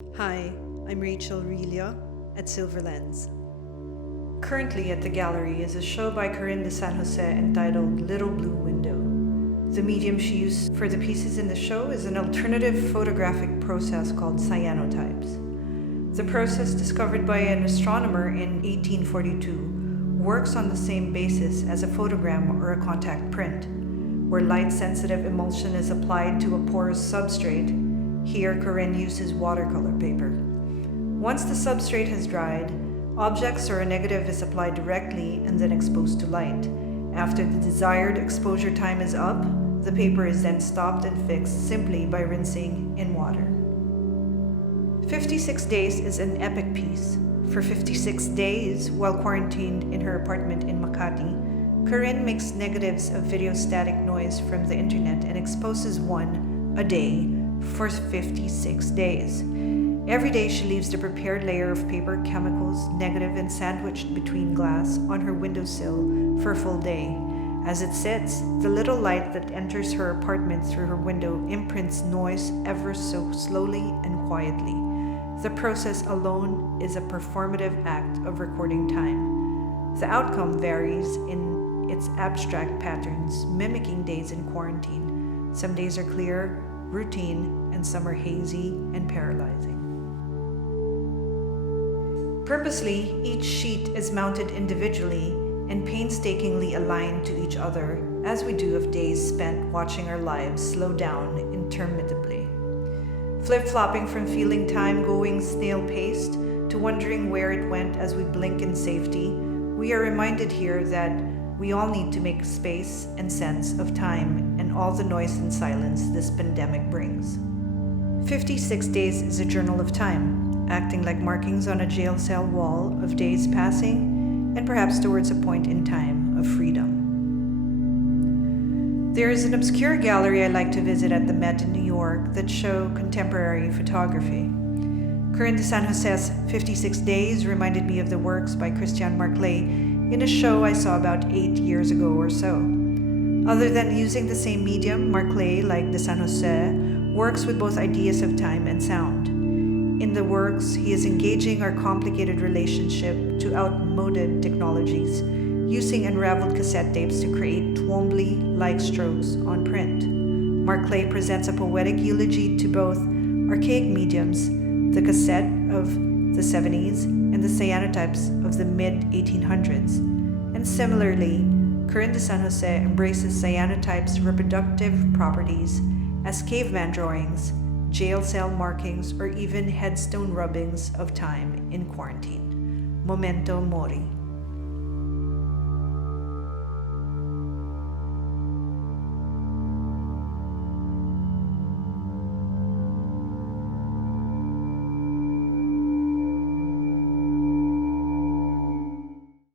Hi, I'm Rillo at Silverlens. Currently at the gallery is a show by Corinne de San Jose entitled Little Blue Window. The medium she used for the pieces in the show is an alternative photographic process called cyanotypes. The process, discovered by an astronomer in 1842, works on the same basis as a photogram or a contact print, where light-sensitive emulsion is applied to a porous substrate. Here, Corinne uses watercolor paper. Once the substrate has dried, objects or a negative is applied directly and then exposed to light. After the desired exposure time is up, the paper is then stopped and fixed simply by rinsing in water. 56 Days is an epic piece. For 56 days, while quarantined in her apartment in Makati, Corinne makes negatives of video static noise from the internet and exposes one a day for 56 days. Every day she leaves the prepared layer of paper, chemicals, negative, and sandwiched between glass on her windowsill for a full day. As it sits, the little light that enters her apartment through her window imprints noise ever so slowly and quietly. The process alone is a performative act of recording time. The outcome varies in its abstract patterns, mimicking days in quarantine. Some days are clear, routine, and some are hazy and paralyzing. Purposely, each sheet is mounted individually and painstakingly aligned to each other, as we do of days spent watching our lives slow down interminably. Flip-flopping from feeling time going snail-paced to wondering where it went as we blink in safety, we are reminded here that we all need to make space and sense of time and all the noise and silence this pandemic brings. 56 Days is a journal of time, acting like markings on a jail cell wall of days passing and perhaps towards a point in time of freedom. There is an obscure gallery I like to visit at the Met in New York that show contemporary photography. Corinne de San Jose's 56 Days reminded me of the works by Christian Marclay in a show I saw about 8 years ago or so. Other than using the same medium, Marclay, like de San Jose, works with both ideas of time and sound. In the works, he is engaging our complicated relationship to outmoded technologies, using unraveled cassette tapes to create Twombly-like strokes on print. Marclay presents a poetic eulogy to both archaic mediums, the cassette of the 70s and the cyanotypes of the mid-1800s. And similarly, Corinne de San Jose embraces cyanotypes' reproductive properties as caveman drawings, jail cell markings, or even headstone rubbings of time in quarantine. Memento mori.